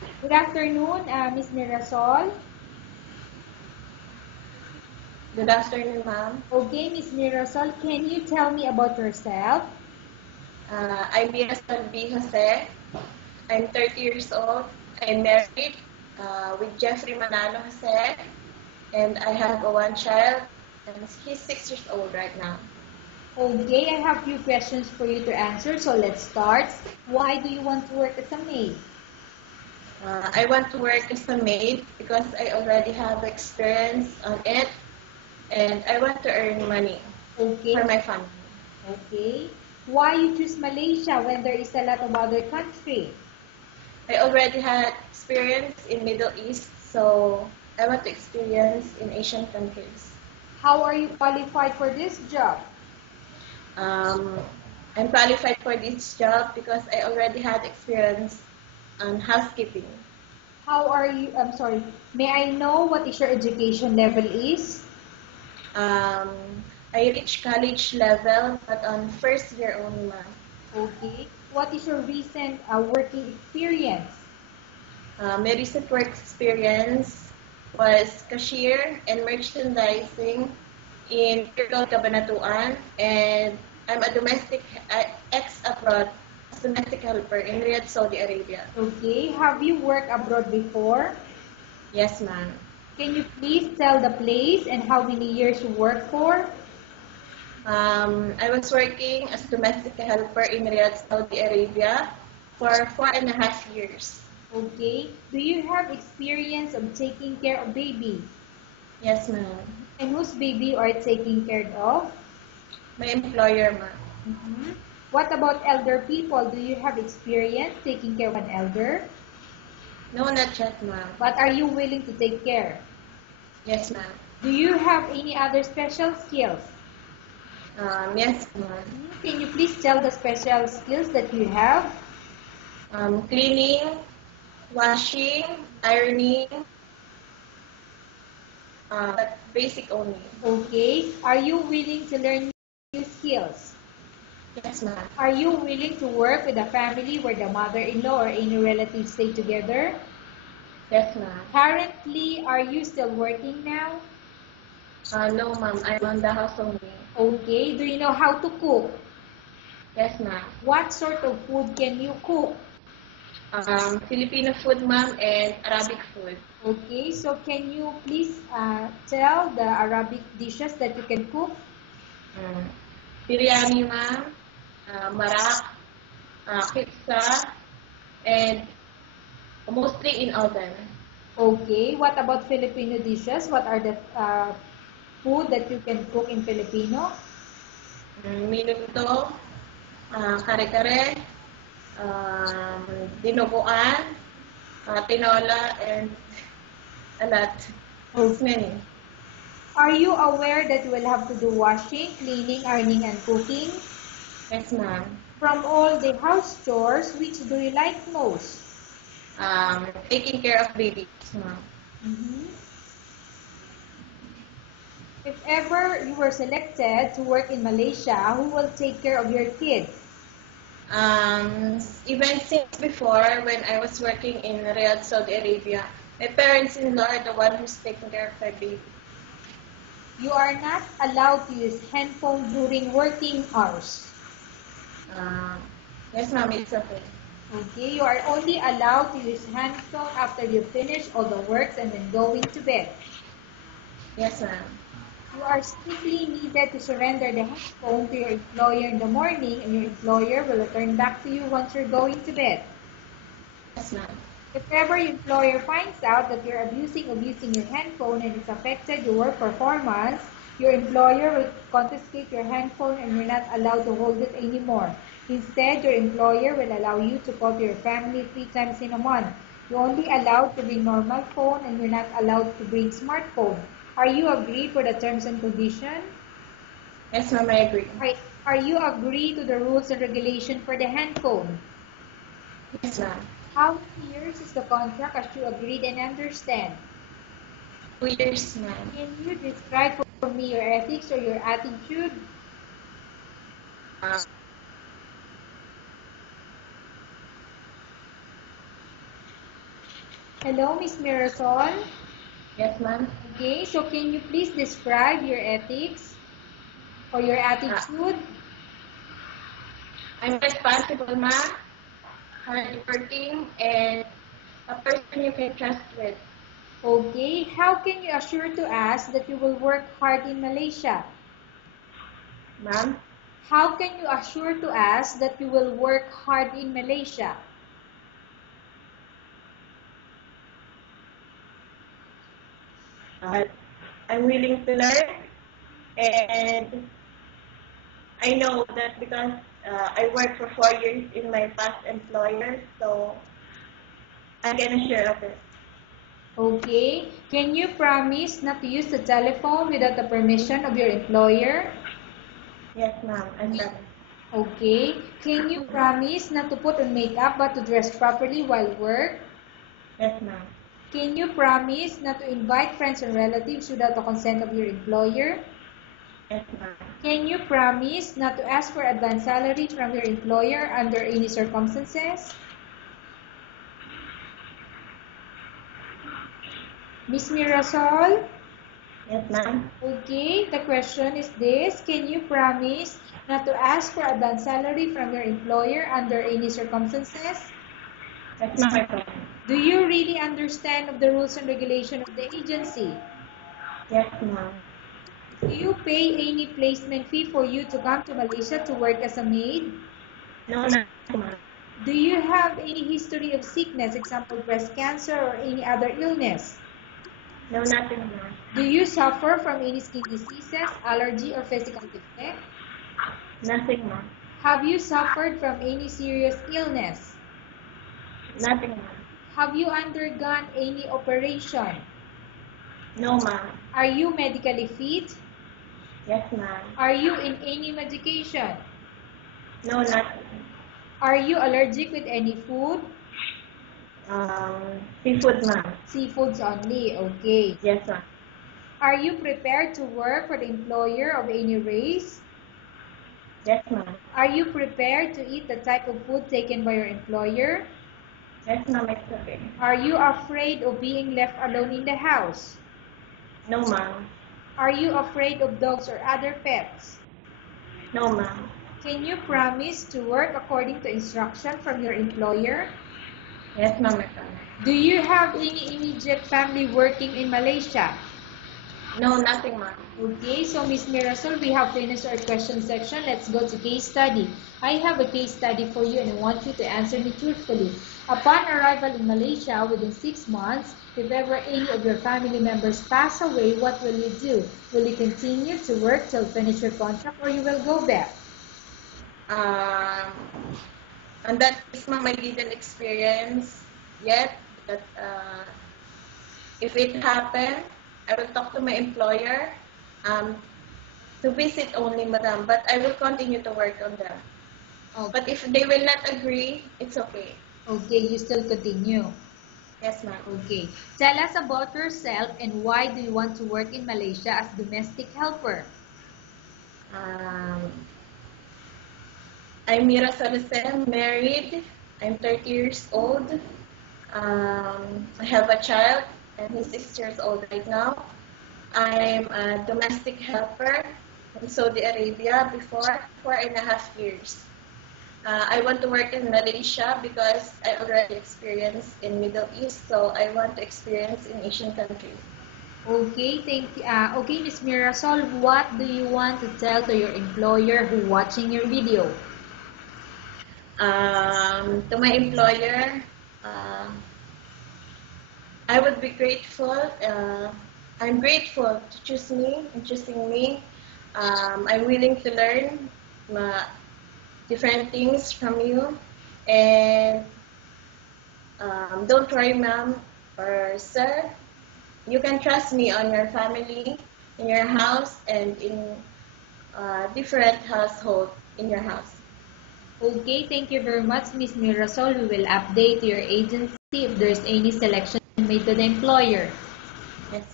Good afternoon, Ms. Mirasol. Good afternoon, ma'am. Okay, Ms. Mirasol, can you tell me about yourself? I'm Mirasol B. Jose. I'm 30 years old. I'm married with Jeffrey Manalo Jose, and I have one child, and he's 6 years old right now. Okay, I have few questions for you to answer, so let's start. Why do you want to work as a maid? I want to work as a maid because I already have experience on it, and I want to earn money Okay. for my family. Okay. Why you choose Malaysia when there is a lot of other country? I already had experience in Middle East, so I want to experience in Asian countries. How are you qualified for this job? Um, I'm qualified for this job because I already had experience on housekeeping. How are you, I'm sorry, may I know what is your education level is? Um, I reached college level, but on first year only, ma'am. Okay. What is your recent working experience? My recent work experience was cashier and merchandising in Kirkland, Cabanatuan, and I'm a domestic ex-abroad domestic helper in Riyadh, Saudi Arabia. Okay. Have you worked abroad before? Yes, ma'am. Can you please tell the place and how many years you work for? I was working as domestic helper in Riyadh, Saudi Arabia for 4.5 years. Okay. Do you have experience of taking care of babies? Yes, ma'am. And whose baby you are taking care of? My employer, ma'am. Mm-hmm. What about elder people? Do you have experience taking care of an elder? No, not yet, ma'am. But are you willing to take care? Yes, ma'am. Do you have any other special skills? Yes, ma'am. Can you please tell the special skills that you have? Cleaning, washing, ironing, but basic only. Okay. Are you willing to learn new skills? Yes, ma'am. Are you willing to work with a family where the mother-in-law or any relatives stay together? Yes, ma'am. Currently, are you still working now? No, ma'am. I'm on the house only. Okay. Do you know how to cook? Yes, ma'am. What sort of food can you cook? Filipino food, ma'am, and Arabic food. Okay. So can you please tell the Arabic dishes that you can cook? Biryani, ma'am, marak, kipsa, and mostly in oven. Okay. What about Filipino dishes? What are the food that you can cook in Filipino? Minuto, kare-kare, um, dinuguan, tinola, and a lot. It's many. Are you aware that you will have to do washing, cleaning, ironing, and cooking? Yes, ma'am. From all the house chores, which do you like most? Taking care of babies, ma'am. If ever you were selected to work in Malaysia, who will take care of your kids? Even since before, when I was working in Riyadh, Saudi Arabia, my parents-in-law are the one who's taking care of my baby. You are not allowed to use handphone during working hours. Yes, ma'am, it's okay. Okay, you are only allowed to use handphone after you finish all the works and then going to bed. Yes, ma'am. You are strictly needed to surrender the handphone to your employer in the morning, and your employer will return back to you once you're going to bed. Yes, ma'am. If ever your employer finds out that you're abusing your handphone and it's affected your work performance, your employer will confiscate your handphone and you're not allowed to hold it anymore. Instead, your employer will allow you to call to your family 3 times in a month. You're only allowed to bring normal phone and you're not allowed to bring smartphone. Are you agree for the terms and conditions? Yes, ma'am, I agree. Are you agree to the rules and regulation for the handphone? Yes, ma'am. How many years is the contract as you agreed and understand? 2 years, ma'am. Can you describe for me your ethics or your attitude? Uh, Hello, Miss Mirasol. Yes, ma'am. Okay, so can you please describe your ethics or your attitude? I'm responsible, ma'am, hardworking, and a person you can trust with. Okay, how can you assure to us that you will work hard in Malaysia? Ma'am, How can you assure to us that you will work hard in Malaysia? I'm willing to learn, and I know that because I worked for 4 years in my past employer, so I can assure of it. Okay, can you promise not to use the telephone without the permission of your employer? Yes, ma'am, I promise. Okay, can you promise not to put on makeup but to dress properly while work? Yes, ma'am. Can you promise not to invite friends and relatives without the consent of your employer? Yes, ma'am. Can you promise not to ask for advance salary from your employer under any circumstances? Miss Mirasol? Yes, ma'am. Okay, the question is this. Can you promise not to ask for advance salary from your employer under any circumstances? Yes, ma'am, I promise. Do you really understand of the rules and regulation of the agency? Yes, ma'am. Do you pay any placement fee for you to come to Malaysia to work as a maid? No, nothing, ma'am. Do you have any history of sickness, example breast cancer or any other illness? No, nothing, ma'am. Do you suffer from any skin diseases, allergy or physical defect? Nothing, ma'am. Have you suffered from any serious illness? Nothing, ma'am. Have you undergone any operation? No, ma'am. Are you medically fit? Yes, ma'am. Are you in any medication? No, nothing. Are you allergic with any food? Seafood, ma'am. Seafoods only, okay. Yes, ma'am. Are you prepared to work for the employer of any race? Yes, ma'am. Are you prepared to eat the type of food taken by your employer? Yes, ma'am, it's okay. Are you afraid of being left alone in the house? No, ma'am. Are you afraid of dogs or other pets? No, ma'am. Can you promise to work according to instruction from your employer? Yes, ma'am, I promise. Do you have any immediate family working in Malaysia? No, nothing, ma'am. Okay, so Ms. Mirasol, we have finished our question section. Let's go to case study. I have a case study for you and I want you to answer me truthfully. Upon arrival in Malaysia within 6 months, if ever any of your family members pass away, what will you do? Will you continue to work till finish your contract or you will go back? And that is ma'am, I didn't experience yet. But if it happens, I will talk to my employer to visit only, madam. But I will continue to work on them. Okay. But if they will not agree, it's okay. Okay, you still continue. Yes, ma'am. Okay. Tell us about yourself and why do you want to work in Malaysia as domestic helper? I'm Mira Salacen, married. I'm 30 years old. I have a child, and he's 6 years old right now. I'm a domestic helper in Saudi Arabia before 4.5 years. I want to work in Malaysia because I already experienced in Middle East, so I want to experience in Asian countries. Okay, thank you. Okay, Ms. Mirasol, what do you want to tell to your employer who watching your video? To my employer, I would be grateful. I'm grateful to choose me and choosing me. I'm willing to learn different things from you. And don't worry, ma'am or sir. You can trust me on your family, in your house, and in different household in your house. Okay, thank you very much, Ms. Mirasol. We will update your agency if there's any selection made to the employer. Yes,